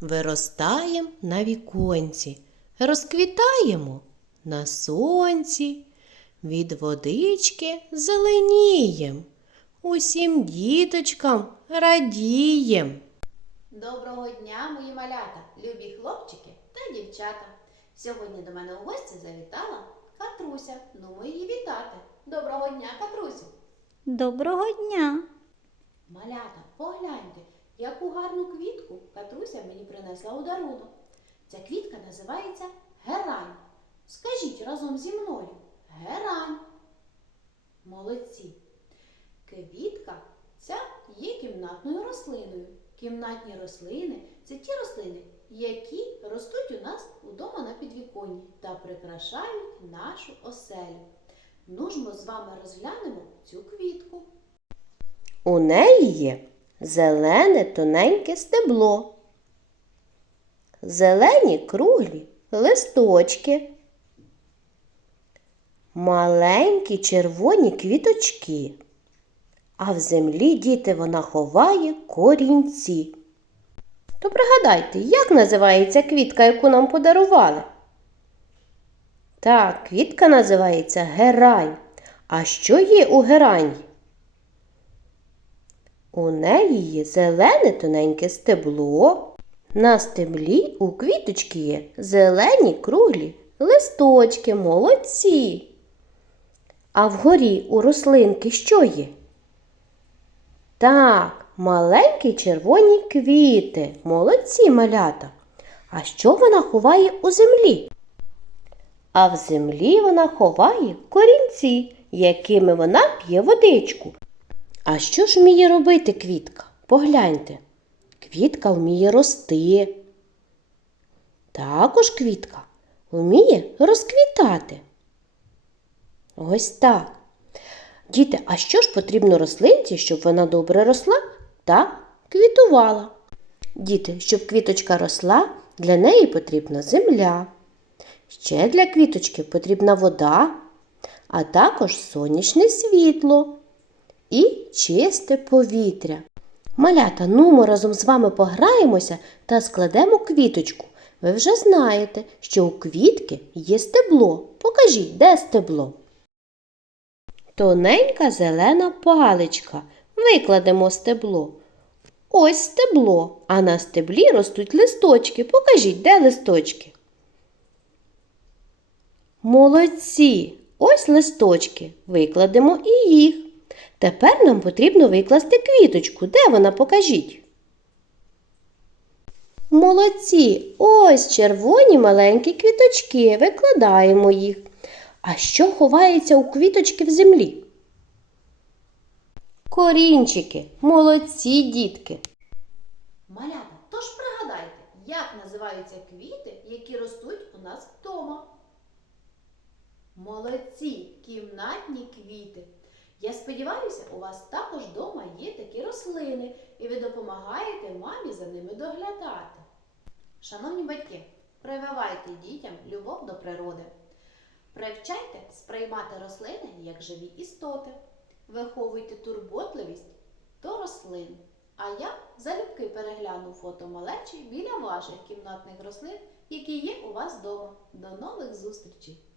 виростаєм на віконці, розквітаємо на сонці, від водички зеленієм, усім діточкам радієм. Доброго дня, мої малята, любі хлопчики та дівчата. Сьогодні до мене у гості завітала Катруся. Ну, ми її вітати. Доброго дня, Катрусю! Доброго дня! Малята, погляньте, яку гарну квітку Катруся мені принесла у дарунок. Ця квітка називається герань. Скажіть разом зі мною герань. Молодці. Квітка ця є кімнатною рослиною. Кімнатні рослини це ті рослини, які ростуть у нас удома на підвіконні та прикрашають нашу оселю. Ну ж ми з вами розглянемо цю квітку. У неї є зелене тоненьке стебло, зелені круглі листочки, маленькі червоні квіточки, а в землі діти вона ховає корінці. То пригадайте, як називається квітка, яку нам подарували? Так, квітка називається герань. А що є у герані? У неї є зелене тоненьке стебло. На стеблі у квіточки є зелені круглі листочки, молодці. А вгорі у рослинки що є? Так, маленькі червоні квіти, молодці малята. А що вона ховає у землі? А в землі вона ховає корінці, якими вона п'є водичку. А що ж вміє робити квітка? Погляньте. Квітка вміє рости. Також квітка вміє розквітати. Ось так. Діти, а що ж потрібно рослинці, щоб вона добре росла та квітувала? Діти, щоб квіточка росла, для неї потрібна земля. Ще для квіточки потрібна вода, а також сонячне світло і чисте повітря. Малята, ну ми разом з вами пограємося та складемо квіточку. Ви вже знаєте, що у квітки є стебло. Покажіть, де стебло? Тоненька зелена паличка. Викладемо стебло. Ось стебло, а на стеблі ростуть листочки. Покажіть, де листочки? Молодці! Ось листочки. Викладемо і їх. Тепер нам потрібно викласти квіточку. Де вона покажіть? Молодці! Ось червоні маленькі квіточки. Викладаємо їх. А що ховається у квіточки в землі? Корінчики. Молодці, дітки. Малята, тож пригадайте, як називаються квіти, які ростуть у нас вдома. Молодці, кімнатні квіти. Я сподіваюся, у вас також вдома є такі рослини, і ви допомагаєте мамі за ними доглядати. Шановні батьки, прививайте дітям любов до природи. Привчайте сприймати рослини як живі істоти. Виховуйте турботливість до рослин. А я залюбки перегляну фото малечі біля ваших кімнатних рослин, які є у вас вдома. До нових зустрічей!